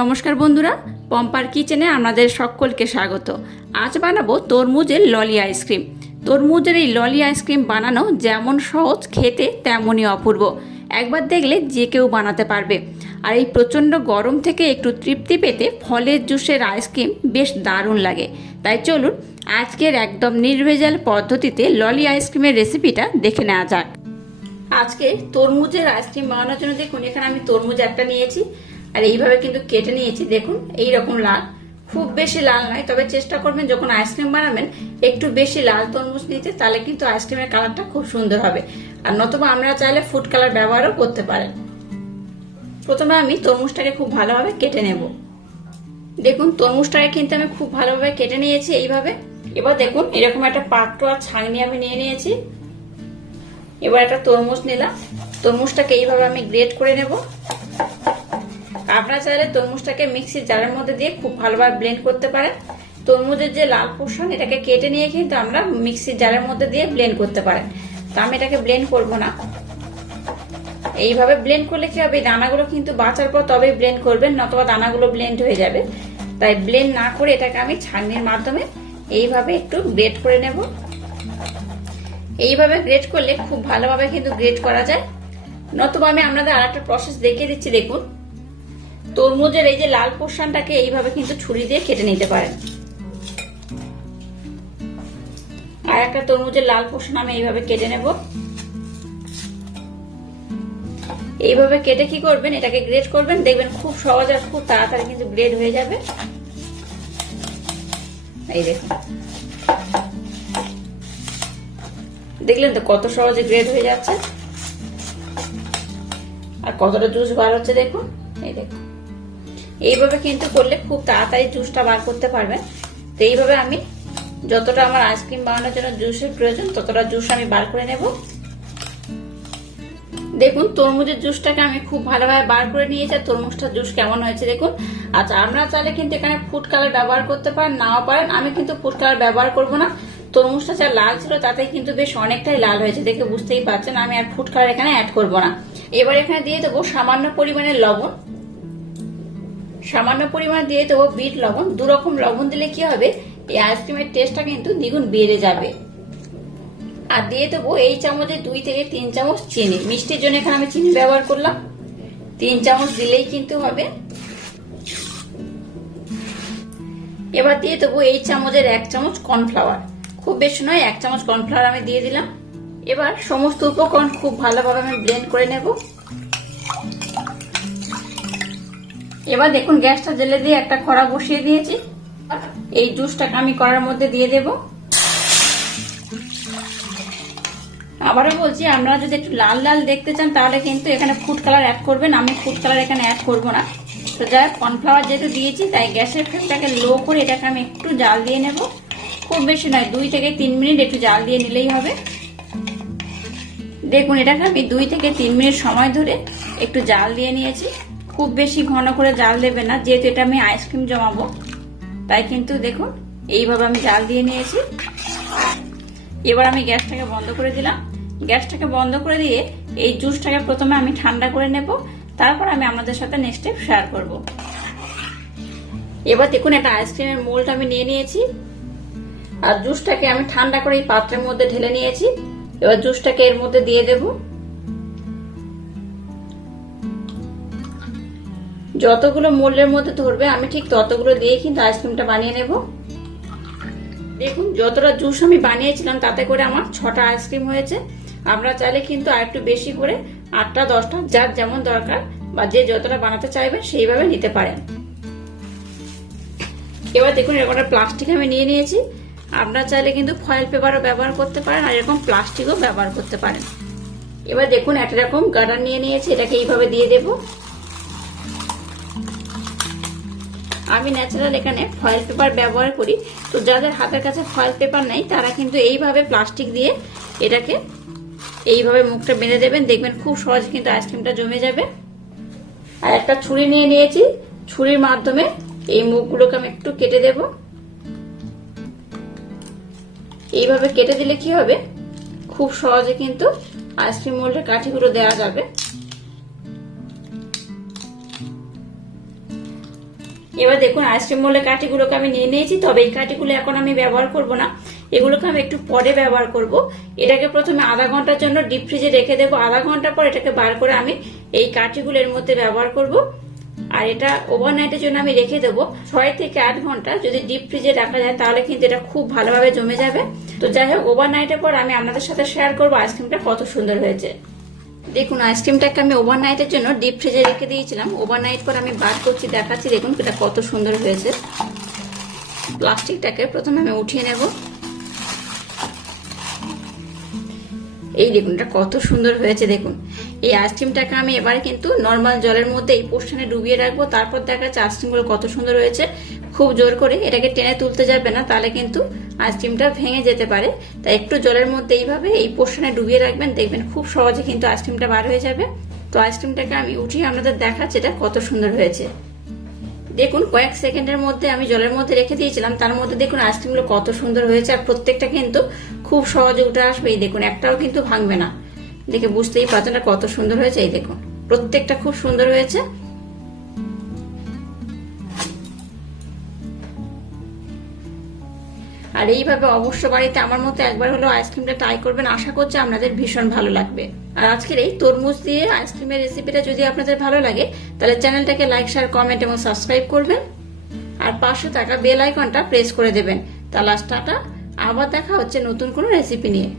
নমস্কার বন্ধুরা, পম্পার কিচেনে আমাদের সকলকে স্বাগত। আজ বানাবো তরমুজের ললি আইসক্রিম। তরমুজের এই ললি আইসক্রিম বানানো যেমন সহজ, খেতে তেমনই অপূর্ব। একবার দেখলে যে কেউ বানাতে পারবে। আর এই প্রচণ্ড গরম থেকে একটু তৃপ্তি পেতে ফলের জুসের আইসক্রিম বেশ দারুণ লাগে। তাই চলুন আজকের একদম নির্ভেজাল পদ্ধতিতে ললি আইসক্রিমের রেসিপিটা দেখে নেওয়া যাক। আজকে তরমুজের আইসক্রিম বানানোর জন্য দেখুন, এখানে আমি তরমুজ একটা নিয়েছি। আর এইভাবে কিন্তু কেটে নিয়েছি। দেখুন এই রকম লাল। খুব বেশি লাল নয়, তবে চেষ্টা করবেন যখন আইসক্রিম বানাবেন, একটু বেশি লাল তরমুজ নিতে, তাহলে কিন্তু আইসক্রিমের কালারটা খুব সুন্দর হবে। আর নতুবা আমরা চাইলে ফুড কালার ব্যবহারও করতে পারেন। প্রথমে আমি তরমুজটাকে খুব ভালোভাবে কেটে নেব। দেখুন, তরমুজটাকে কিন্তু আমি খুব ভালোভাবে কেটে নিয়েছি এইভাবে। এবার দেখুন, এরকম একটা পাত্র আর ছাঁকনি আমি নিয়ে নিয়েছি। এবার একটা তরমুজ নিলাম। তরমুজটাকে এইভাবে আমি গ্রেট করে নেব। আপনারা চাইলে তরমুজটাকে মিক্সির জারের মধ্যে দিয়ে খুব ভালোভাবে ব্লেন্ড করতে পারেন। তরমুজের যে লাল পোর্শন, এটাকে কেটে নিয়ে কিন্তু আমরা মিক্সির জারের মধ্যে দিয়ে ব্লেন্ড করতে পারেন। তো আমি এটাকে ব্লেন্ড করব না। এইভাবে ব্লেন্ড করলে কি হবে? দানাগুলো কিন্তু বাঁচার পর তবে ব্লেন্ড করবেন, নতবা দানাগুলো ব্লেন্ড হয়ে যাবে। তাই ব্লেন্ড না করে এটাকে আমি ছাঁকনির মাধ্যমে এইভাবে একটু গ্রেট করে নেব। এইভাবে গ্রেট করলে খুব ভালোভাবে কিন্তু গ্রেট করা যায়। নতুবা আমি আপনাদের আর একটা প্রসেস দেখিয়ে দিচ্ছি, দেখুন। তরমুজের এই যে লাল পোর্শনটাকে এইভাবে কিন্তু ছুরি দিয়ে কেটে নিতে পারেন। আর একটা তরমুজের লাল পোর্শন আমি এইভাবে কেটে নেব। এইভাবে কেটে কি করবেন? এটাকে গ্রেড করবেন। দেখবেন খুব সহজ আর খুব তাড়াতাড়ি কিন্তু গ্রেড হয়ে যাবে। এই দেখুন। দেখলেন তো কত সহজে গ্রেড হয়ে যাচ্ছে। আর কতটা জুস বার হচ্ছে দেখুন। এই দেখুন। এইভাবে কিন্তু করলে খুব তাড়াতাড়ি জুসটা বার করতে পারবেন। তো এইভাবে আমি যতটা আমার আইসক্রিম বানানোর জন্য জুসের প্রয়োজন, ততটা জুস আমি বার করে নেব। দেখুন, তরমুজের জুসটাকে আমি খুব ভালোভাবে বার করে নিয়েছি, আর তরমুজটার জুস কেমন হয়েছে দেখুন। আচ্ছা আপনারা চাইলে কিন্তু এখানে ফুড কালার ব্যবহার করতে পারেন, নাও পারেন। আমি কিন্তু ফুড কালার ব্যবহার করব না। তরমুজটা যা লাল ছিল তাতে কিন্তু বেশ অনেকটাই লাল হয়েছে, দেখে বুঝতেই পারছেন। আমি আর ফুড কালার এখানে অ্যাড করব না। এবার এখানে দিয়ে দেবো সামান্য পরিমাণের লবণ। সামান্য পরিমাণ দিয়ে দেবো বিট লবণ। দু রকম লবণ দিলে কি হবে? এই আইসক্রিমের টেস্টটা কিন্তু দ্বিগুণ বেড়ে যাবে। আর দিয়ে দেবো এই চামচে দুই থেকে তিন চামচ চিনি। মিষ্টির জন্য এখানে আমি চিনি ব্যবহার করলাম। তিন চামচ দিলেই কিন্তু হবে। এবার দিয়ে দেবো এই চামচের এক চামচ কর্নফ্লাওয়ার খুব বেশি নয়, এক চামচ কর্নফ্লাওয়ার আমি দিয়ে দিলাম। এবার সমস্ত উপকরণ খুব ভালোভাবে আমি ব্লেন্ড করে নেব। এবার দেখুন গ্যাসটা জেলে দিয়ে একটা কড়া বসিয়ে দিয়েছি। এই জুসটাকে আমি কড়ার মধ্যে দিয়ে দেব। আবারও বলছি, আপনারা যদি একটু লাল লাল দেখতে চান, তাহলে কিন্তু এখানে ফুড কালার অ্যাড করবেন। আমি ফুড কালার এখানে অ্যাড করব না। তো যাই কর্নফ্লাওয়ার যেহেতু দিয়েছি, তাই গ্যাসের ফ্লেমটাকে লো করে এটাকে আমি একটু জাল দিয়ে নেব। খুব বেশি নয়, দুই থেকে তিন মিনিট একটু জাল দিয়ে নিলেই হবে। দেখুন, এটাকে আমি দুই থেকে তিন মিনিট সময় ধরে একটু জাল দিয়ে নিয়েছি। খুব বেশি ঘন করে জাল দেবে না, যেহেতু এটা আমি আইসক্রিম জমাবো। তাই কিন্তু দেখুন, এইভাবে আমি জাল দিয়ে নিয়েছি। এবার আমি গ্যাসটাকে বন্ধ করে দিলাম। গ্যাসটাকে বন্ধ করে দিয়ে এই জুসটাকে প্রথমে আমি ঠান্ডা করে নেব। তারপর আমি আপনাদের সাথে নেক্সট স্টেপ শেয়ার করব। এবার দেখুন, একটা আইসক্রিমের মোল্ড আমি নিয়ে নিয়েছি। আর জুসটাকে আমি ঠান্ডা করে এই পাত্রের মধ্যে ঢেলে নিয়েছি। এবার জুসটাকে এর মধ্যে দিয়ে দেব। যতগুলো মোল্ডের মধ্যে ধরবে, আমি ঠিক ততগুলো দিয়ে কিন্তু আইসক্রিমটা বানিয়ে নেব। দেখুন, যতটা জুস আমি বানিয়েছিলাম, তাতে করে আমার ছটা আইসক্রিম হয়েছে। আমরা চাইলে কিন্তু আর একটু বেশি করে আটটা, দশটা, যার যেমন দরকার বা যে যতটা বানাতে চাইবে, সেইভাবে নিতে পারেন। এবার দেখুন, এরকম একটা প্লাস্টিক আমি নিয়ে নিয়েছি। আপনারা চাইলে কিন্তু ফয়েল পেপারও ব্যবহার করতে পারেন, আর এরকম প্লাস্টিকও ব্যবহার করতে পারেন। এবার দেখুন, একটা রকম গার্ডার নিয়ে নিয়েছি, এটাকে এইভাবে দিয়ে দেব। আমি ন্যাচারাল এখানে ফয়েল পেপার ব্যবহার করি। তো যাদের হাতের কাছে ফয়েল পেপার নেই, তারা কিন্তু এইভাবে প্লাস্টিক দিয়ে এটাকে এইভাবে মুখটা বেঁধে দেবেন। দেখবেন খুব সহজে কিন্তু আইসক্রিমটা জমে যাবে। আর একটা ছুরি নিয়ে নিয়েছি। ছুরির মাধ্যমে এই মুখগুলোকে আমি একটু কেটে দেব। এইভাবে কেটে দিলে কি হবে? খুব সহজে কিন্তু আইসক্রিম মোল্ডের কাঠিগুলো দেওয়া যাবে। এবার দেখুন, আইসক্রিম মোলের কাঠিগুলোকে আমি নিয়ে নিয়েছি, তবে এই কাঠিগুলো এখন আমি ব্যবহার করব না। এগুলোকে আমি একটু পরে ব্যবহার করব। এটাকে প্রথমে আধা ঘণ্টার জন্য ডিপ ফ্রিজে রেখে দেবো। আধা ঘণ্টা পর এটাকে বার করে আমি এই কাঠিগুলোর মধ্যে ব্যবহার করব। আর এটা ওভারনাইটের জন্য আমি রেখে দেবো। ছয় থেকে আট ঘণ্টা যদি ডিপ ফ্রিজে রাখা যায়, তাহলে কিন্তু এটা খুব ভালোভাবে জমে যাবে। তো যাই হোক ওভারনাইটের পর আমি আপনাদের সাথে শেয়ার করব আইসক্রিমটা কত সুন্দর হয়েছে। দেখুন আইসক্রিমটাকে আমি ওভারনাইটের জন্য ডিপ ফ্রিজে রেখে দিয়েছিলাম। ওভারনাইট পর আমি বার করছি, দেখাচ্ছি, দেখুন এটা কত সুন্দর হয়েছে। প্লাস্টিকটাকে প্রথমে আমি উঠিয়ে নেব। এই দেখুন, এটা কত সুন্দর হয়েছে, দেখুন। এই আইসক্রিমটাকে আমি এবার কিন্তু নর্মাল জলের মধ্যে এই পোর্শনে ডুবিয়ে রাখব। তারপর দেখা যাচ্ছে আইসক্রিমগুলো কত সুন্দর হয়েছে। খুব জোর করে, এটাকে টেনে তুলতে যাবে না, তাহলে কিন্তু আইসক্রিমটা ভেঙে যেতে পারে। তাই একটু জলের মধ্যে এইভাবে এই পোর্শনে ডুবিয়ে রাখবেন, দেখবেন খুব সহজে কিন্তু আইসক্রিমটা বার হয়ে যাবে। তো আইসক্রিমটাকে আমি উঠিয়ে আপনাদের দেখাচ্ছি এটা কত সুন্দর হয়েছে। দেখুন, কয়েক সেকেন্ডের মধ্যে আমি জলের মধ্যে রেখে দিয়েছিলাম, তার মধ্যে দেখুন আইসক্রিমগুলো কত সুন্দর হয়েছে, আর প্রত্যেকটা কিন্তু খুব সহজে উঠে আসবে। এই দেখুন, একটাও কিন্তু ভাঙবে না। দেখে বুঝতেই পারছেন কত সুন্দর হয়েছে, এই দেখুন। প্রত্যেকটা খুব সুন্দর হয়েছে। আর এইভাবে অবশ্য বাড়িতে আমার মতো একবার হলো আইসক্রিমটা ট্রাই করবেন, আশা করছি আপনাদের ভীষণ ভালো লাগবে। আর আজকের এই তরমুজ দিয়ে আইসক্রিমের রেসিপিটা যদি আপনাদের ভালো লাগে, তাহলে চ্যানেলটাকে লাইক শেয়ার কমেন্ট এবং সাবস্ক্রাইব করবেন। আর পাশে থাকা বেল আইকনটা প্রেস করে দেবেন। তাহলে টাটা, আবার দেখা হচ্ছে নতুন কোনো রেসিপি নিয়ে।